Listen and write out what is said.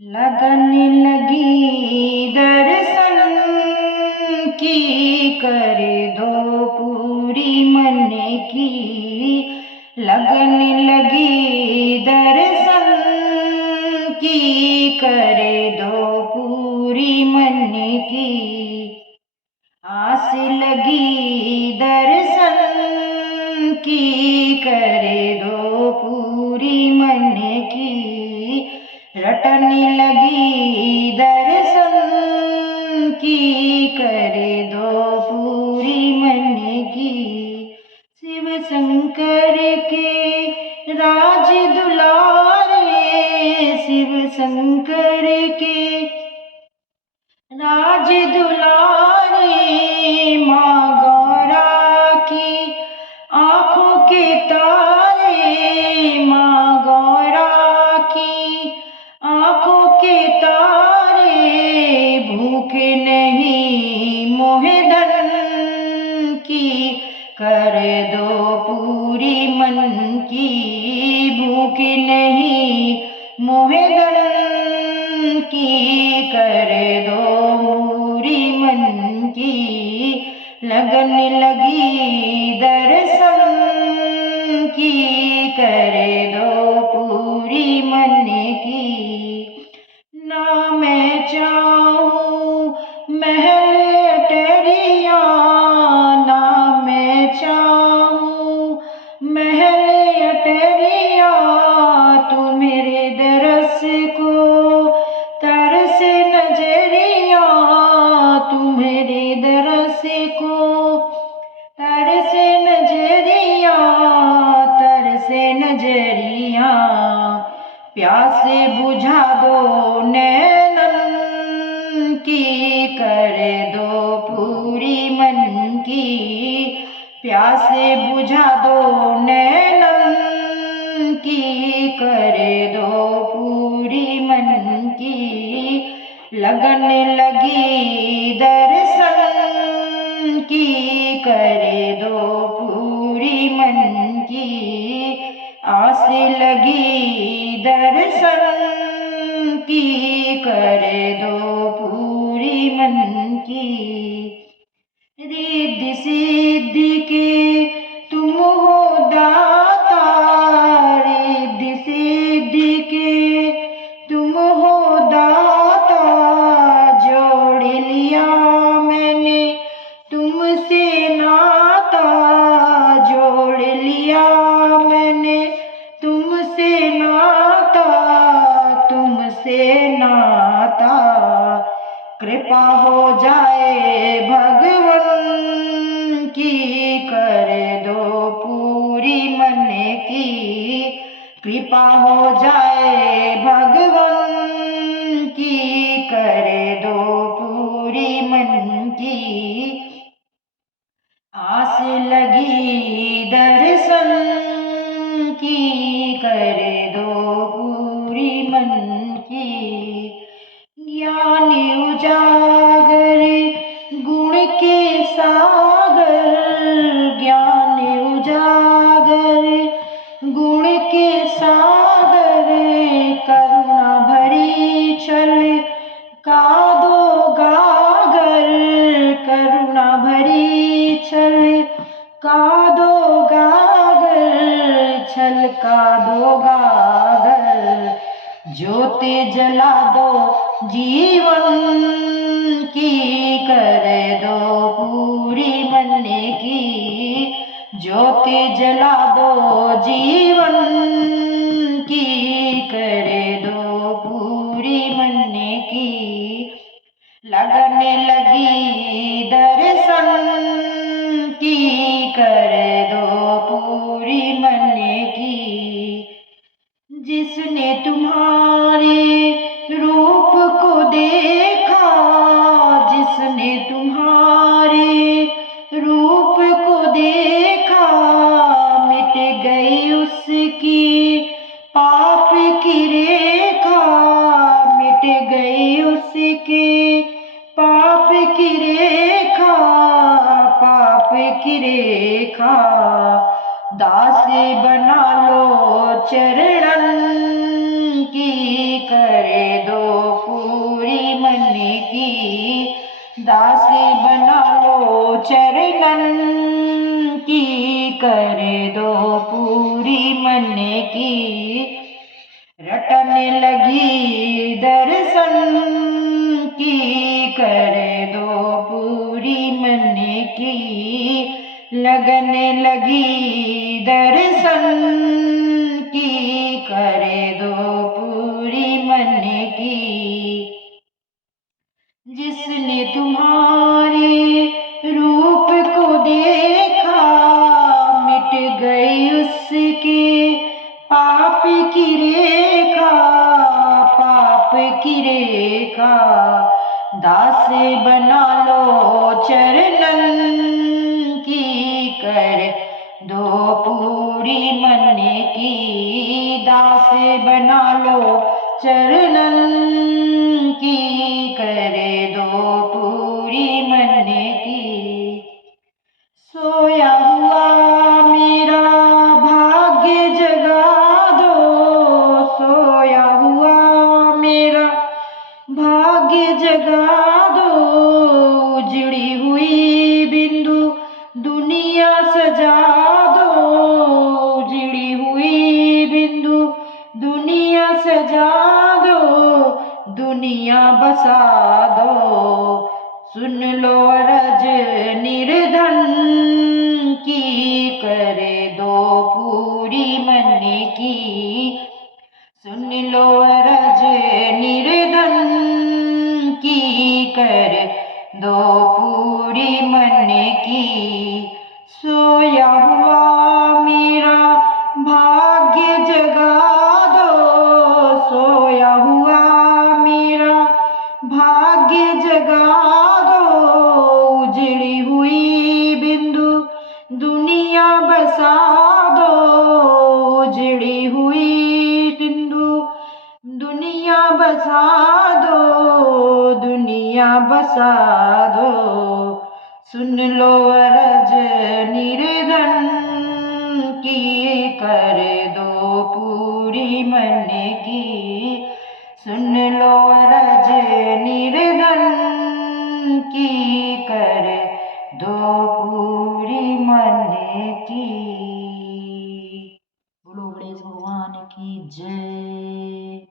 लगन लगी दर्शन की, कर दो पूरी मन की। लगन लगी दर्शन की, कर दो पूरी मन की। आस लगी दर्शन की, कर दो पूरी मन की। रटन लगी दर्शन की, कर दो पूरी मन की। शिव शंकर के राज दुलारे, शिव शंकर के राज दुलारे, माँ गौरा की आँखों के तारे, माँ गौरा की आँखों के तारे। भूख नहीं मोहे धन की, कर दो पूरी मन की। भूख नहीं मोहे धन की, कर दो पूरी मन की। लगन लगी दर्शन की, कर दो पूरी मन की। ना मैं चाहूं महल अटरिया, ना मैं चाहूं महल अटरिया। तू मेरे दरस को तरस नजरिया, तू मेरे दरस को तरस नजरिया, तरस नजरिया। प्यास बुझा दो नैनन की, कर दो पूरी मन की। प्यास बुझा दो नैनन की, कर दो पूरी मन की। लगन लगी दर्शन की, कर दो पूरी मन की। आस लगी दर्शन की, कर दो पूरी मन की। रिद्धि सिद्धि के तुम हो दाता, रिद्धि सिद्धि के तुम हो दाता। जोड़ लिया मैंने तुमसे नाता, जोड़ लिया मैंने तुमसे नाता, तुमसे नाता। कृपा हो जाए भगवन की, कर दो पूरी मन की। कृपा हो जाए भगवन की, कर दो पूरी मन की। आस लगी दर्शन की, कर दो पूरी मन की। ज्ञान उजागर गुण के सागर, ज्ञान उजागर गुण के सागर। करुणा भरी छल का दो गागर, करुणा भरी छल का दो गागर, छल का दो गागर। ज्योति जला दो जीवन की, कर दो पूरी मन की। ज्योति जला दो जीवन की, कर दो पूरी मन की। लगन लगी दर्शन की, कर दो पूरी मन की। जिसने तुम्हारे रूप को देखा, जिसने तुम्हारे रूप को देखा। मिट गई उसकी पाप की रेखा, मिट गई उसकी पाप की रेखा, पाप की रेखा। दास बना लो चरणन की, कर दो पूरी मन की, रटने लगी दर्शन की, कर दो पूरी मन की, लगने लगी दर्शन की, कर दो पूरी मन की। जिसने तुम्हारे रूप को देखा, मिट गई उसके पाप की रेखा, पाप की रेखा। दास बना लो चरणन की, कर दो पूरी मन की, दास बना लो चरणन की, कर दो पूरी मन की। सोया हुआ मेरा भाग्य जगा दो, सोया हुआ मेरा भाग्य जगा दो, उजड़ी हुई बिंदु दुनिया सजा दो, उजड़ी हुई बिंदु दुनिया सजा दो, दुनिया बसा दो। सुन लो अरज निर्धन की, कर दो पूरी मन की, सुन लो अरज निर्धन की, कर दो पूरी मन की। सोया हुआ मेरा भाग्य जगा दो, सोया हुआ मेरा भाग्य जगा दो, उजड़ी हुई बिंदु दुनिया बसा दो, उजड़ी हुई बिंदु दुनिया बसा दो, दुनिया बसा दो। सुन लो अरज निर्धन की, कर दो पूरी मन की, सुन लो अरज निर्धन की, कर दो पूरी मन की।